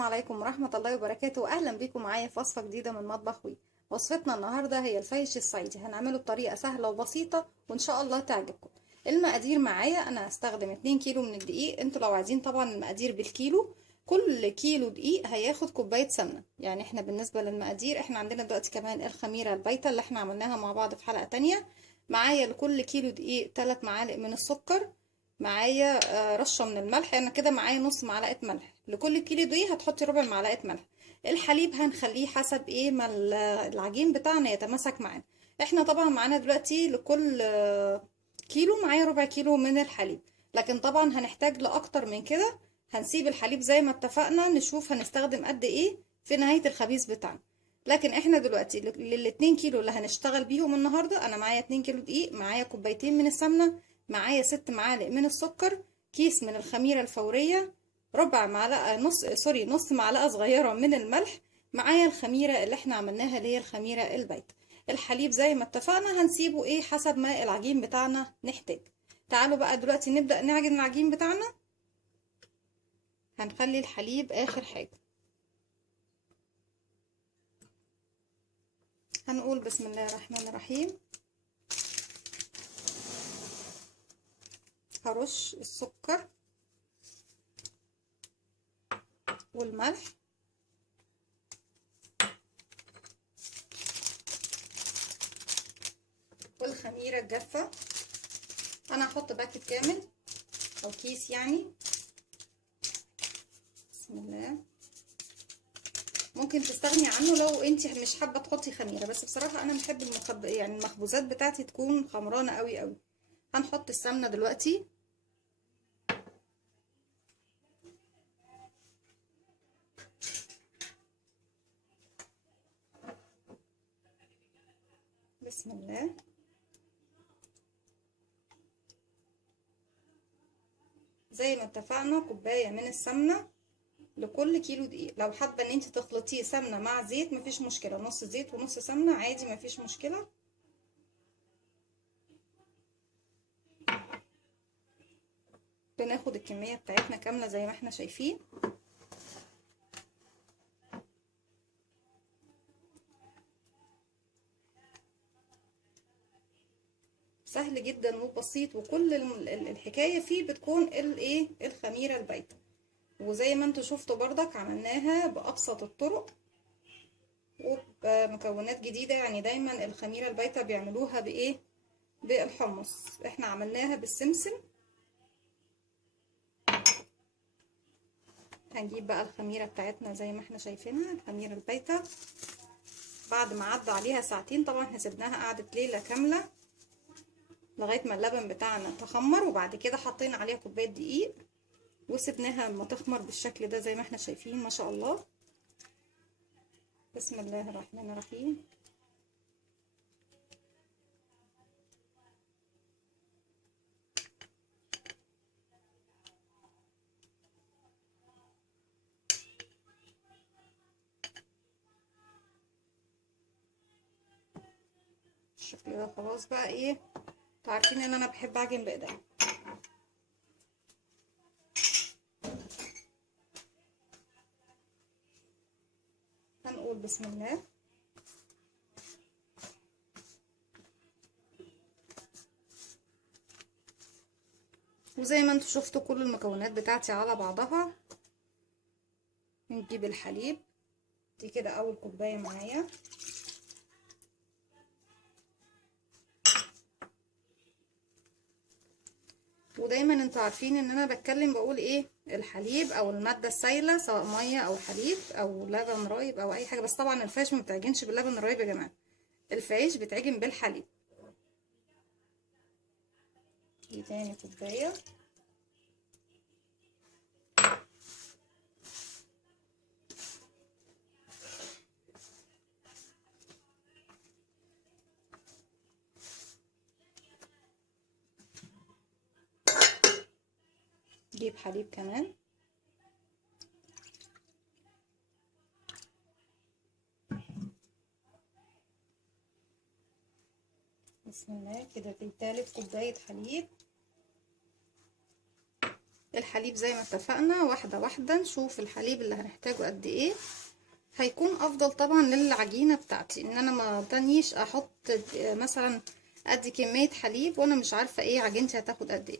السلام عليكم ورحمة الله وبركاته، وأهلا بيكم معايا في وصفة جديدة من مطبخ وي. وصفتنا النهاردة هي الفيش الصعيدي، هنعمله بطريقة سهلة وبسيطة وإن شاء الله تعجبكم. المقادير معايا، أنا هستخدم 2 كيلو من الدقيق. انتوا لو عايزين طبعا المقادير بالكيلو، كل كيلو دقيق هياخد كوباية سمنة. يعني احنا بالنسبة للمقادير احنا عندنا دلوقتي كمان الخميرة البايتة اللي احنا عملناها مع بعض في حلقة تانية. معايا لكل كيلو دقيق 3 معالق من السكر. معايا رشة من الملح، انا كده معايا نص معلقة ملح. لكل كيلو دقيق هتحطي ربع معلقة ملح. الحليب هنخليه حسب ايه ما العجين بتاعنا يتماسك معانا. احنا طبعا معانا دلوقتي لكل كيلو معايا ربع كيلو من الحليب، لكن طبعا هنحتاج لأكتر من كده. هنسيب الحليب زي ما اتفقنا، نشوف هنستخدم قد ايه في نهاية الخبيز بتاعنا. لكن احنا دلوقتي لل2 كيلو اللي هنشتغل بيهم النهارده، انا معايا 2 كيلو دقيق، معايا كوبايتين من السمنه، معايا 6 معالق من السكر، كيس من الخميره الفوريه، ربع معلقه نص معلقه صغيره من الملح، معايا الخميره اللي احنا عملناها اللي هي الخميره البايته. الحليب زي ما اتفقنا هنسيبه ايه حسب ما العجين بتاعنا نحتاج. تعالوا بقى دلوقتي نبدأ نعجن العجين بتاعنا. هنخلي الحليب اخر حاجه. هنقول بسم الله الرحمن الرحيم. هرش السكر والملح والخميرة الجافة. انا هحط باكت كامل او كيس يعني. بسم الله. ممكن تستغني عنه لو انت مش حابة تحطي خميرة، بس بصراحة انا بحب يعني المخبوزات بتاعتي تكون خمرانة قوي قوي. هنحط السمنة دلوقتي. بسم الله. زي ما اتفقنا كوباية من السمنة لكل كيلو دقيق. لو حابة ان انت تخلطيه سمنة مع زيت مفيش مشكلة، نص زيت ونص سمنة عادي مفيش مشكلة. بناخد الكمية بتاعتنا كاملة زي ما احنا شايفين. سهل جدا وبسيط، وكل الحكاية فيه بتكون الايه الخميرة البايتة. وزي ما انتوا شفتوا برضك عملناها بأبسط الطرق وبمكونات جديدة. يعني دايما الخميرة البايتة بيعملوها بايه؟ بالحمص. احنا عملناها بالسمسم. هنجيب بقى الخميرة بتاعتنا زي ما احنا شايفينها، الخميرة البايتة بعد ما عدى عليها ساعتين. طبعا احنا سيبناها قعدت ليلة كاملة لغاية ما اللبن بتاعنا تخمر، وبعد كده حطينا عليها كوباية دقيق وسبناها لما تخمر بالشكل ده زي ما احنا شايفين ما شاء الله. بسم الله الرحمن الرحيم. الشكل ده خلاص بقى ايه، عارفين ان انا بحب اعجن بايديا. هنقول بسم الله. وزي ما انتوا شفتوا كل المكونات بتاعتي على بعضها. نجيب الحليب دي كده اول كوبايه معايا. ودايما انتوا عارفين ان انا بتكلم بقول ايه الحليب او الماده السائله، سواء ميه او حليب او لبن رايب او اي حاجه. بس طبعا الفاش ما بتعجنش باللبن الرايب يا جماعه، الفاش بتعجن بالحليب. دي تاني كوبايه. جيب حليب كمان. بسم الله. كده دي تالت كوبايه حليب. الحليب زي ما اتفقنا واحدة واحدة، نشوف الحليب اللي هنحتاجه قد ايه. هيكون افضل طبعا للعجينة بتاعتي ان انا ما تانيش احط مثلا ادي كمية حليب وانا مش عارفة ايه عجينتي هتاخد قد ايه.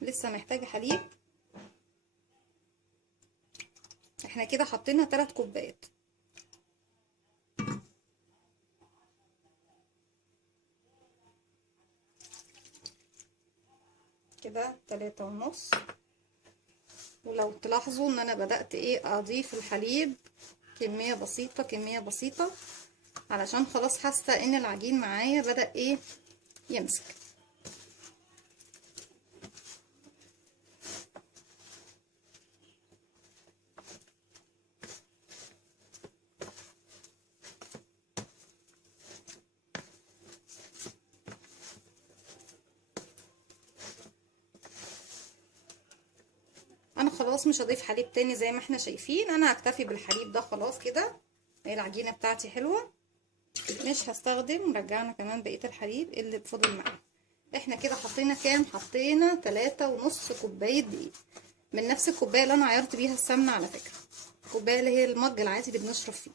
لسه محتاجة حليب. احنا كده حطينا 3 كوبايات. كده 3.5. ولو تلاحظوا ان انا بدأت ايه اضيف الحليب كمية بسيطة كمية بسيطة، علشان خلاص حاسة ان العجين معايا بدأ ايه يمسك. انا خلاص مش هضيف حليب تاني زي ما احنا شايفين، انا هكتفي بالحليب ده خلاص كده. العجينة بتاعتي حلوة، مش هستخدم. رجعنا كمان بقية الحليب اللي فضل معانا. احنا كده حطينا كام؟ حطينا 3.5 كوباية دقيق، من نفس الكوباية اللي انا عيرت بيها السمنة على فكرة، الكوباية اللي هي المج العادي اللي بنشرب فيه.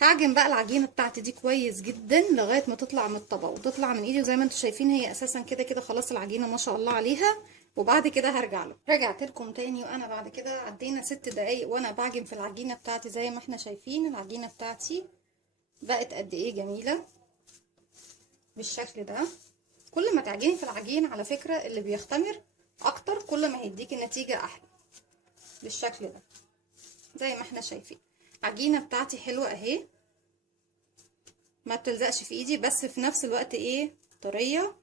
هعجن بقى العجينة بتاعتي دي كويس جدا لغاية ما تطلع من الطبق وتطلع من ايدي، وزي ما انتم شايفين هي اساسا كده كده خلاص العجينة ما شاء الله عليها. وبعد كده هرجع له. رجعت لكم تاني، وانا بعد كده عدينا 6 دقايق وانا بعجن في العجينة بتاعتي. زي ما احنا شايفين العجينة بتاعتي بقت قد ايه جميلة بالشكل ده. كل ما تعجني في العجين على فكرة اللي بيختمر اكتر كل ما هيديكي نتيجة احلى بالشكل ده. زي ما احنا شايفين العجينة بتاعتي حلوة اهي، ما بتلزقش في ايدي، بس في نفس الوقت ايه طرية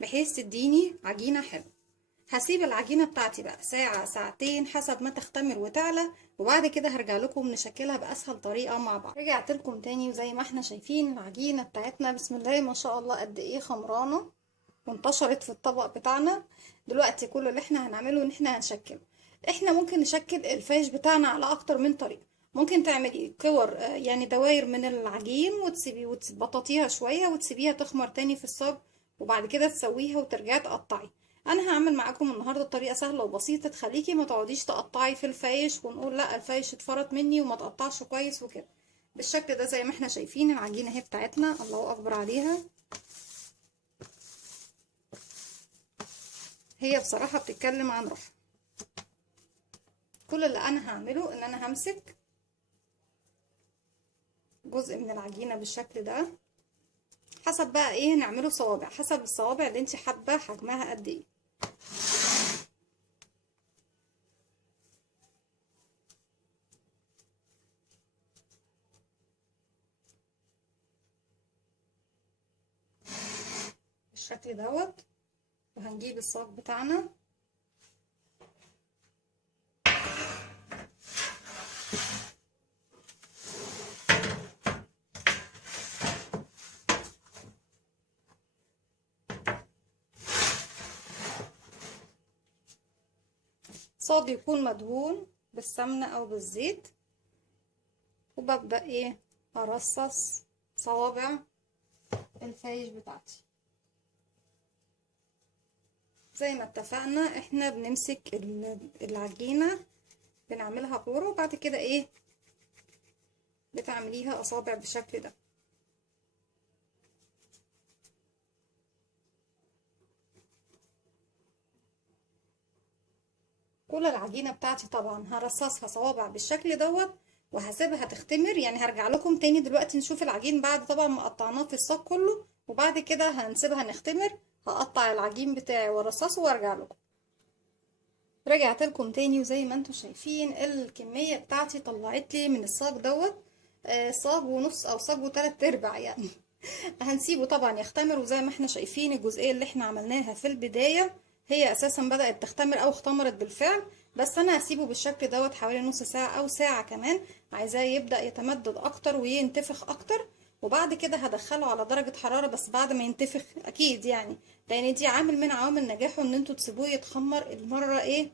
بحيث تديني عجينة حلوة. هسيب العجينة بتاعتي بقى ساعة ساعتين حسب ما تختمر وتعلى، وبعد كده هرجع لكم نشكلها بأسهل طريقة مع بعض. رجعت لكم تاني، وزي ما احنا شايفين العجينة بتاعتنا بسم الله ما شاء الله قد ايه خمرانة وانتشرت في الطبق بتاعنا. دلوقتي كل اللي احنا هنعمله ان احنا هنشكله. احنا ممكن نشكل الفايش بتاعنا على اكتر من طريقة. ممكن تعملي كور يعني دواير من العجين وتسيبي وتبططيها شوية وتسيبيها تخمر تاني في الصاج، وبعد كده تسويها وترجعي تقطعي. انا هعمل معاكم النهارده طريقه سهله وبسيطه تخليكي ما تقعديش تقطعي في الفايش ونقول لا الفايش اتفرط مني وما تقطعش كويس وكده. بالشكل ده زي ما احنا شايفين العجينه اهي بتاعتنا الله اكبر عليها. هي بصراحه بتتكلم عن روح. كل اللي انا هعمله ان انا همسك جزء من العجينه بالشكل ده، حسب بقى ايه نعمله صوابع، حسب الصوابع اللي انت حابه حجمها قد ايه. بالشكل دوت. وهنجيب الصاج بتاعنا صاج يكون مدهون بالسمنة او بالزيت، وببدأ ايه ارصص صوابع الفايش بتاعتي. زي ما اتفقنا احنا بنمسك العجينة بنعملها كورة، وبعد كده ايه بتعمليها اصابع بالشكل ده. كل العجينة بتاعتي طبعا هرصصها صوابع بالشكل دوت، وهسيبها تختمر. يعني هرجع لكم تاني دلوقتي نشوف العجين بعد طبعا ما قطعناه في الصاج كله، وبعد كده هنسيبها نختمر. هقطع العجين بتاعي وارصصه وارجع لكم. رجعت لكم تاني، وزي ما انتم شايفين الكمية بتاعتي طلعت لي من الصاج دوت صاج ونص او صاج وتلات ارباع يعني. هنسيبه طبعا يختمر. وزي ما احنا شايفين الجزئية اللي احنا عملناها في البداية هي اساسا بدأت تختمر او اختمرت بالفعل، بس انا هسيبه بالشكل دوت حوالي نص ساعة او ساعة كمان، عايزاه يبدأ يتمدد اكتر وينتفخ اكتر. وبعد كده هدخله على درجة حرارة بس بعد ما ينتفخ اكيد يعني، لان دي عامل من عوامل نجاحه ان انتوا تسيبوه يتخمر المرة ايه.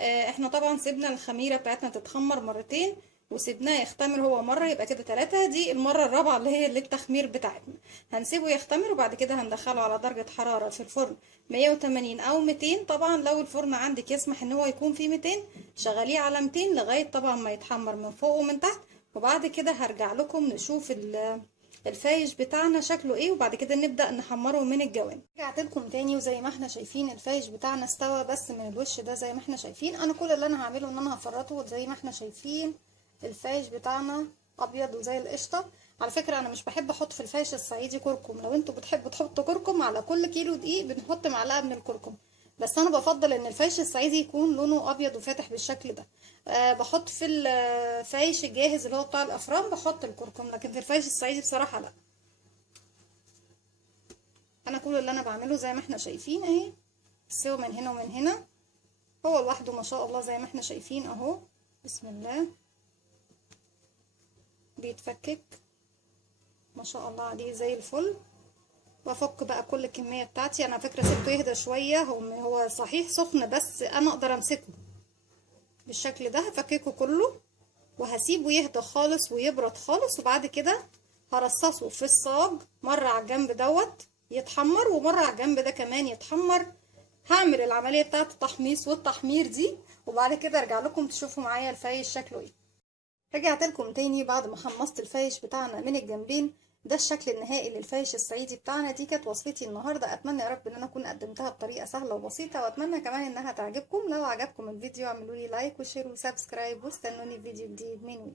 احنا طبعا سيبنا الخميرة بتاعتنا تتخمر مرتين، وسيبناه يختمر هو مرة، يبقى كده 3. دي المرة الرابعة اللي هي للتخمير بتاعتنا. هنسيبه يختمر وبعد كده هندخله على درجة حرارة في الفرن 180 أو 200. طبعا لو الفرن عندك يسمح ان هو يكون فيه 200 شغليه على 200 لغاية طبعا ما يتحمر من فوق ومن تحت. وبعد كده هرجع لكم نشوف الفايش بتاعنا شكله ايه، وبعد كده نبدأ نحمره من الجوانب. رجعت لكم تاني، وزي ما احنا شايفين الفايش بتاعنا استوى بس من الوش ده زي ما احنا شايفين. انا كل اللي انا هعمله ان انا هفرطه زي ما احنا شايفين. الفايش بتاعنا ابيض وزي القشطه. على فكره انا مش بحب احط في الفايش الصعيدي كركم، لو انتوا بتحبوا تحطوا كركم على كل كيلو دقيق بنحط معلقه من الكركم، بس انا بفضل ان الفايش الصعيدي يكون لونه ابيض وفاتح بالشكل ده. بحط في الفايش الجاهز اللي هو بتاع الافران بحط الكركم، لكن في الفايش الصعيدي بصراحه لا. انا كل اللي انا بعمله زي ما احنا شايفين اهي، سوا من هنا ومن هنا، هو لوحده ما شاء الله زي ما احنا شايفين اهو. بسم الله، بيتفكك ما شاء الله عليه زي الفل. وافك بقى كل الكميه بتاعتي. انا فكره سبته يهدى شويه، هو صحيح سخن بس انا اقدر امسكه بالشكل ده. هفككه كله وهسيبه يهدى خالص ويبرد خالص، وبعد كده هرصصه في الصاج مره على الجنب دوت يتحمر ومره على الجنب ده كمان يتحمر. هعمل العمليه بتاعه التحميص والتحمير دي، وبعد كده ارجع لكم تشوفوا معايا الفايش شكله ايه. رجعت لكم تاني بعد ما حمصت الفايش بتاعنا من الجنبين. ده الشكل النهائي للفايش الصعيدي بتاعنا. دي كانت وصفتي النهارده، اتمنى يا رب ان انا اكون قدمتها بطريقه سهله وبسيطه، واتمنى كمان انها تعجبكم. لو عجبكم الفيديو اعملوا لي لايك وشير وسبسكرايب، واستنوني في فيديو جديد من وي.